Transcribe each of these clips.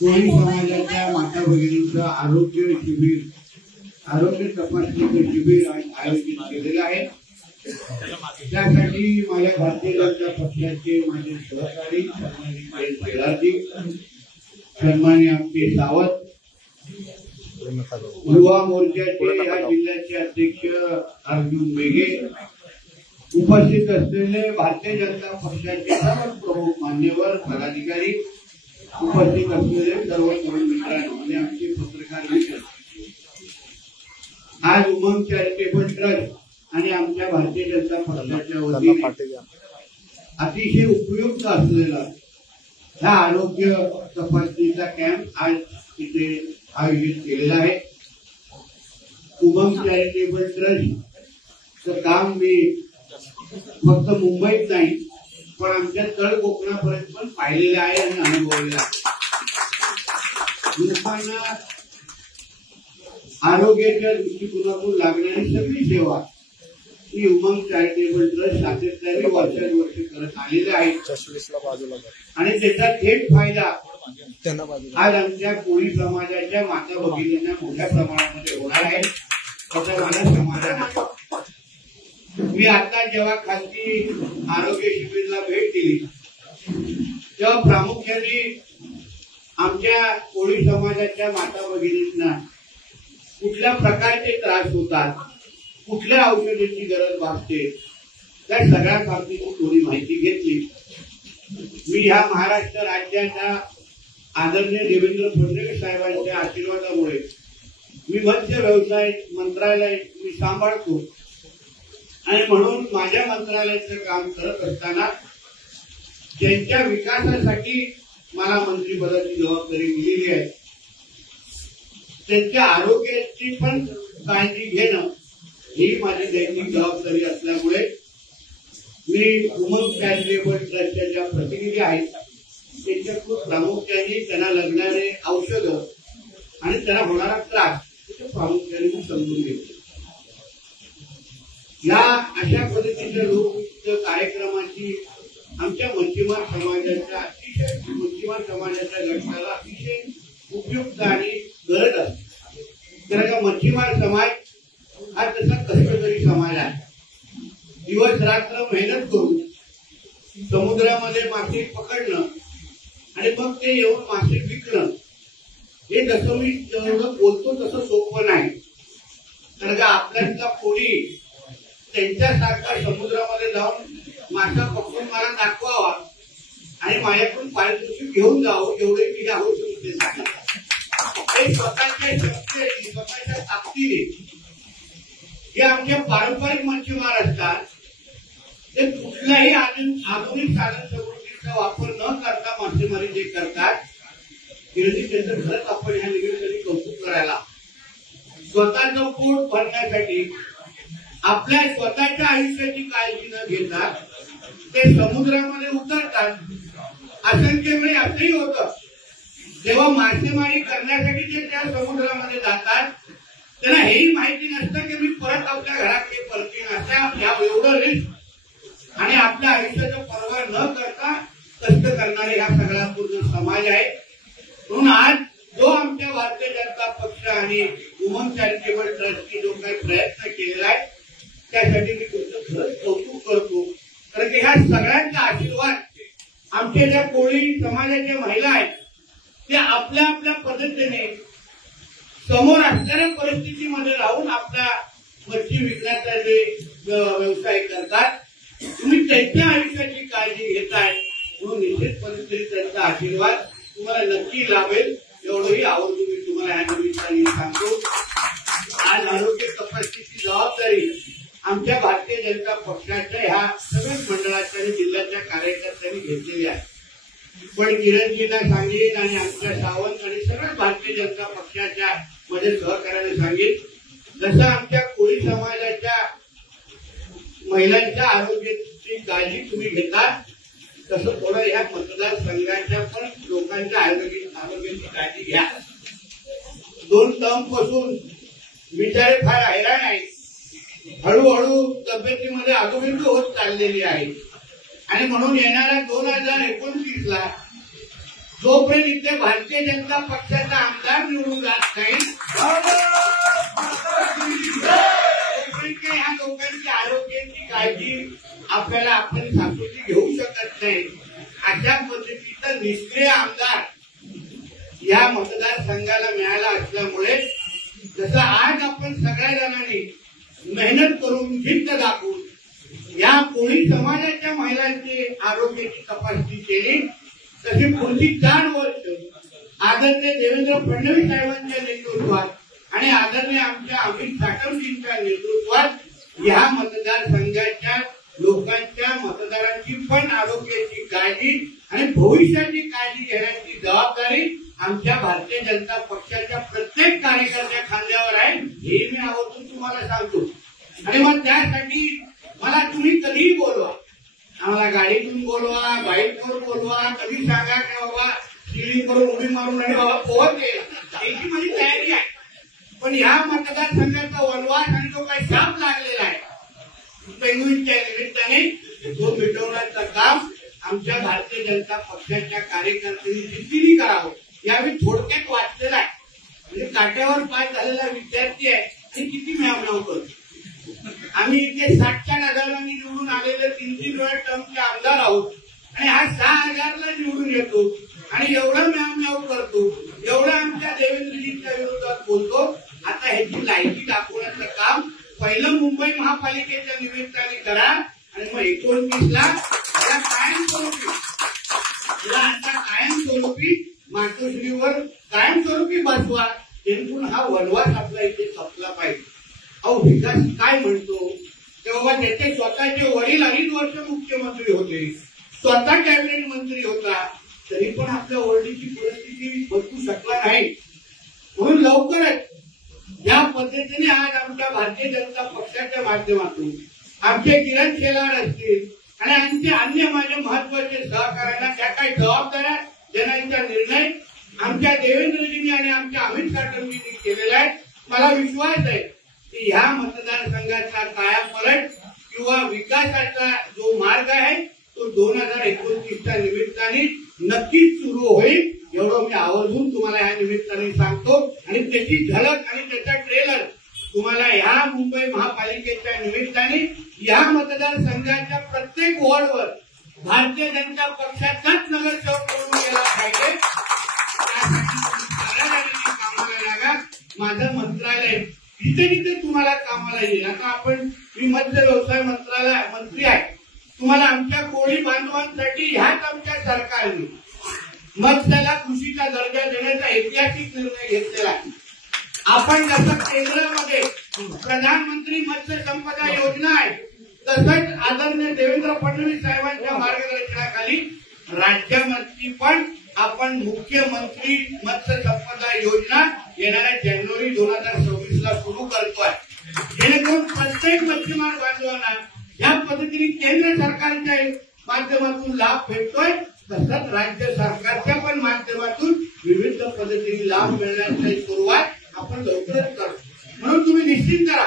कोळी समाजाच्या माता भगिनींचं आरोग्य शिबिर, आरोग्य तपासणीचं शिबिर आयोजित केलेलं आहे। त्यासाठी माझ्या भारतीय जनता पक्षाचे माझे सहकारी सन्माननीय सन्माननीय आमचे सावंत, युवा मोर्चाचे या जिल्ह्याचे अध्यक्ष अर्जुन मेघे, उपस्थित असलेले भारतीय जनता पक्षाचे सर्व प्रमुख मान्यवर पदाधिकारी, उपस्थित असलेले सर्व तरुण मित्रांनो आणि आमचे पत्रकार मित्र, आज उमंग चॅरिटेबल ट्रस्ट आणि आमच्या भारतीय जनता पक्षाच्या वतीने अतिशय उपयुक्त असलेला हा आरोग्य तपासणीचा कॅम्प आज इथे आयोजित केलेला आहे। उमंग चॅरिटेबल ट्रस्टचं काम मी फक्त मुंबईत नाही पण आमच्या तळ कोकणापर्यंत पण पाहिलेलं आहे आणि अनुभवलेलं आहे। लोकांना आरोग्याच्या दृष्टिकोनातून लागणारी सगळी सेवा ही उमंग चॅरिटेबल ट्रस्ट सातत्याने वर्षानुवर्षे करत आलेले आहे आणि त्याचा थेट फायदा आज आमच्या कोळी समाजाच्या माता भगिनींना मोठ्या प्रमाणामध्ये होणार आहे, त्याचा मला समाधान आहे। मी आता जेव्हा खासगी आरोग्य शिबिरला भेट दिली तेव्हा प्रामुख्याने आमच्या कोळी समाजाच्या माता भगिनींना कुठल्या प्रकारचे त्रास होतात, कुठल्या औषधाची गरज भासते, त्या सगळ्या बाबतीची थोडी माहिती घेतली। मी ह्या महाराष्ट्र राज्याच्या आदरणीय देवेंद्र फडणवीस साहेबांच्या आशीर्वादामुळे मी मत्स्य व्यवसाय मंत्रालय मी सांभाळतो आणि म्हणून माझ्या मंत्रालयाचं काम करत असताना त्यांच्या विकासासाठी मला मंत्रिपदाची जबाबदारी दिलेली आहे। त्यांच्या आरोग्याची पण काळजी घेणं ही माझी दैनिक जबाबदारी असल्यामुळे मी उमंग चॅरिटेबल ट्रस्टच्या ज्या प्रतिनिधी आहेत त्यांच्याकडून प्रामुख्याने त्यांना लागणारे औषधं आणि त्यांना होणारा त्रास प्रामुख्याने मी समजून घेतो। या अशा पद्धतीच्या लोकहित कार्यक्रमाची आमच्या मच्छीमार समाजाच्या गटाला अतिशय उपयुक्त आणि गरज असते। कारण का मच्छीमार समाज हा तसा कष्टकरी समाज आहे। दिवस रात्र मेहनत करून समुद्रामध्ये मासे पकडणं आणि मग ते येऊन मासे विकणं हे जसं मी बोलतो तसं सोपं नाही। कारण का आपल्यातला कोणी त्यांच्यासारखा समुद्रामध्ये जाऊन मासा पकडून मला दाखवावा आणि माझ्याकडून पारितोषिक घेऊन जावं एवढे मी आवडू शकते। ते स्वतःच्या शक्तीने स्वतःच्या ताकदीने जे आमचे पारंपरिक मच्छीमार असतात ते कुठल्याही आधुनिक साधन सामुग्रीचा वापर न करता मासेमारी जे करतात त्यांचं खरंच आपण ह्या निमित्ताने कौतुक करायला, स्वतःचं पोट भरण्यासाठी आपल्या स्वतःच्या आयुष्याची काळजी न घेता ते समुद्रामध्ये उतरतात। असंख्य वेळी असंही होतं जेव्हा मासेमारी करण्यासाठी ते त्या समुद्रामध्ये जातात त्यांना हेही माहिती नसतं की मी परत आपल्या घराकडे परतीन, अशा एवढं रिस्क आणि आपल्या आयुष्याचा पर्वा न करता कष्ट करणारे हा सगळा पूर्ण समाज आहे। म्हणून आज जो आमच्या भारतीय जनता पक्ष आणि उमंग चॅरिटेबल ट्रस्टने जो काही प्रयत्न केलेला आहे त्यासाठी मी तुमचं खरंच कौतुक करतो। कारण की ह्या सगळ्यांचा आशीर्वाद आमच्या ज्या कोळी समाजाच्या महिला आहेत त्या आपल्या आपल्या पद्धतीने समोर असणाऱ्या परिस्थितीमध्ये राहून आपल्या मच्छी विकण्याचा जे व्यवसाय करतात, तुम्ही त्यांच्या आयुष्याची काळजी घेताय म्हणून निश्चित पद्धतीने त्यांचा आशीर्वाद तुम्हाला नक्की लाभेल एवढंही आवर्जून मी तुम्हाला या निमित्ताने सांगतो। आज आरोग्य तपासणीची जबाबदारी आमच्या भारतीय जनता पक्षाच्या ह्या सगळ्याच मंडळाच्या आणि जिल्ह्याच्या कार्यकर्त्यांनी घेतलेली आहे। पण किरणजींना सांगेन आणि आमच्या सावंत आणि सगळ्या भारतीय जनता पक्षाच्या मध्ये सहकार्याने सांगेन, जसं आमच्या कोळी समाजाच्या महिलांच्या आरोग्याची काळजी तुम्ही घेतात तसं थोडं या मतदारसंघाच्या पण लोकांच्या आरोग्याची काळजी घ्या। 2 टर्म पासून बिचारे फार हैराण आहेत, हळूहळू तब्येतीमध्ये अधोगती होत चाललेली आहे आणि म्हणून येणाऱ्या 2029ला जोपर्यंत इथे भारतीय जनता पक्षाचा आमदार निवडून जात नाही तोपर्यंत ह्या लोकांची आरोग्याची काळजी आपल्याला आपण सातोटी घेऊ शकत नाही. अशा पद्धतीचा निष्क्रिय आमदार या मतदारसंघाला मिळाला असल्यामुळे जसं आज आपण सगळ्या जणांनी मेहनत करून जिद्द दाखवून या कोळी समाजाच्या महिलांची आरोग्याची तपासणी केली तशी पुढची 4 वर्ष आदरणीय देवेंद्र फडणवीस साहेबांच्या नेतृत्वात आणि आदरणीय आमच्या अमित साटमजींच्या नेतृत्वात या मतदारसंघाच्या लोकांच्या मतदारांची पण आरोग्याची काळजी आणि भविष्याची काळजी घेण्याची जबाबदारी आमच्या भारतीय जनता पक्षाच्या प्रत्येक कार्यकर्त्या खांद्यावर आहे हे मी आवर्जून तुम्हाला सांगतो. आणि मग त्यासाठी मला तुम्ही कधीही बोलवा, आम्हाला गाडीतून बोलवा, बाईकवर बोलवा, कधी सांगा की बाबा शिडी करून उडी मारून आणि बाबा पोहोच गेला याची माझी तयारी आहे. पण ह्या मतदारसंघाचा वनवास आणि जो काही शाप लागलेला आहे पेंगुईनच्या निमित्ताने तो मिटवण्याचं काम आमच्या भारतीय जनता पक्षाच्या कार्यकर्त्यांनी जिद्दीने करावं. यावेळी थोडक्यात वाचलेला आहे म्हणजे काट्यावर पाय झालेला विद्यार्थी आहे आणि किती म्यावनाव करतो. आम्ही इथे 60च्या नगरांनी निवडून आलेले 3-3 वेळा टर्मचे आमदार आहोत आणि हा 6,000ला निवडून येतो आणि एवढा म्याव करतो, एवढा आमच्या देवेंद्रजींच्या विरोधात बोलतो. आता ह्याची लायकी दाखवण्याचं काम पहिलं मुंबई महापालिकेच्या निमित्ताने करा आणि मग 29ला कायमस्वरूपी मातोश्रीवर कायमस्वरूपी बसवा जेणेकरून हा वनवास आपला इथे संपला पाहिजे. अहो विकास काय म्हणतो तेव्हा त्याचे स्वतःचे वडील 2.5 वर्ष मुख्यमंत्री होते, स्वतः कॅबिनेट मंत्री होता, तरी पण आपल्या वडिलांची परिस्थिती बदलू शकला नाही. म्हणून लवकरच या पद्धतीने आज आमच्या भारतीय जनता पक्षाच्या माध्यमातून आमचे किरण शेलार असतील आणि आमचे अन्य माझे महत्वाचे सहकार्यांना त्या काही जबाबदाऱ्या देण्याचा निर्णय आमच्या देवेंद्रजींनी आणि आमच्या अमित साटमजींनी केलेला आहे. मला विश्वास आहे की ह्या मतदारसंघाचा कायापालट किंवा विकासाचा जो मार्ग आहे तो 2029च्या निमित्ताने नक्कीच सुरू होईल एवढं मी आवर्जून तुम्हाला या निमित्ताने सांगतो. आणि त्याची झलक आणि त्याचा ट्रेलर तुम्हाला ह्या मुंबई महापालिकेच्या निमित्ताने या मतदारसंघाच्या प्रत्येक वॉर्डवर भारतीय जनता पक्षाचाच नगरसेवक करून गेला पाहिजे. त्यासाठी कामाला लागा. माझं मंत्रालय जिथे जिथे तुम्हाला कामाला येईल. आता मी मत्स्य व्यवसाय मंत्री आहे. तुम्हाला आमच्या कोळी बांधवांसाठी ह्याच आमच्या सरकारने मत्स्याला कृषीचा दर्जा देण्याचा ऐतिहासिक निर्णय घेतलेला आहे. आपण जसं केंद्रामध्ये प्रधानमंत्री मत्स्य संपदा योजना आहे तसंच आदरणीय देवेंद्र फडणवीस साहेबांच्या मार्गदर्शनाखाली राज्यामध्ये पण आपण मुख्यमंत्री मत्स्य संपदा योजना येणाऱ्या जानेवारी 2026ला सुरू करतोय. जेणेकरून प्रत्येक मच्छीमार बांधवांना या पद्धतीने केंद्र सरकारच्या माध्यमातून लाभ भेटतोय तसंच राज्य सरकारच्या पण माध्यमातून विविध पद्धतीने लाभ मिळण्याची सुरुवात आपण लवकरच करतो. म्हणून तुम्ही निश्चित करा.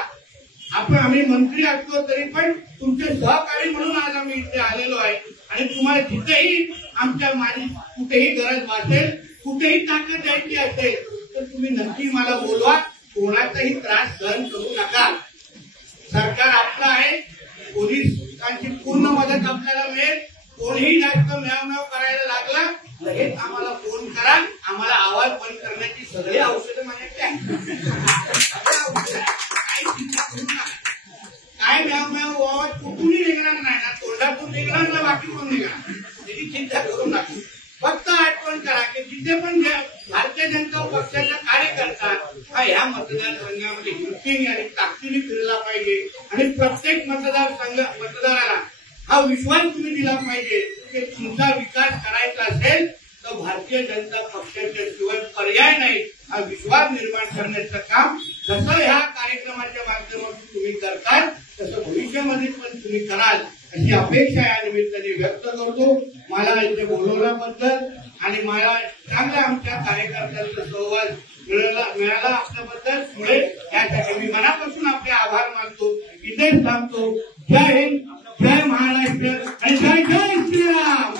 आम्ही मंत्री असतो तरी पण तुमचे सहकारी म्हणून आज आम्ही इथे आलेलो आहे आणि तुम्हाला जिथेही आमच्या माझी कुठेही गरज वाटेल, कुठेही ताकद द्यायची असेल तर तुम्ही नक्की मला बोलवा. कोणाचाही त्रास सहन करू नका. सरकार आपलं आहे. पोलिसांची पूर्ण मदत आपल्याला मिळेल. कोणीही जास्त म्याव करायला लागला लगेच आम्हाला फोन करा. आम्हाला आवाज बंद करण्याची सगळी औषधं माझ्याकडे आहेत. काय म्याव आवाज कुठूनही निघणार नाही ना, तोंडातून निघणार ना बाकीतून निघणार. त्याची चिंता करू नका. फक्त आठवण करा की जिथे पण भारतीय जनता पक्षाचा कार्यकर्ता हा ह्या मतदारसंघामध्ये हिमतीने आणि ताकदीने फिरला पाहिजे आणि प्रत्येक मतदाराला हा विश्वास तुम्ही दिला पाहिजे की तुमचा विकास करायचा असेल तर भारतीय जनता पक्षाच्या शिवाय पर्याय नाही. हा विश्वास निर्माण करण्याचं काम जसं ह्या कार्यक्रमाच्या माध्यमातून तुम्ही करताल तसं भविष्यामध्ये पण तुम्ही कराल अशी अपेक्षा या निमित्ताने व्यक्त करतो. मला इथे बोलवल्याबद्दल आणि मला चांगला आमच्या कार्यकर्त्यांचा सहवास मिळाला आपल्याबद्दल मुळे यासाठी मी मनापासून आपले आभार मानतो. इथेच थांबतो. जय हिंद, जय महाराष्ट्र आणि जय जय श्रीराम.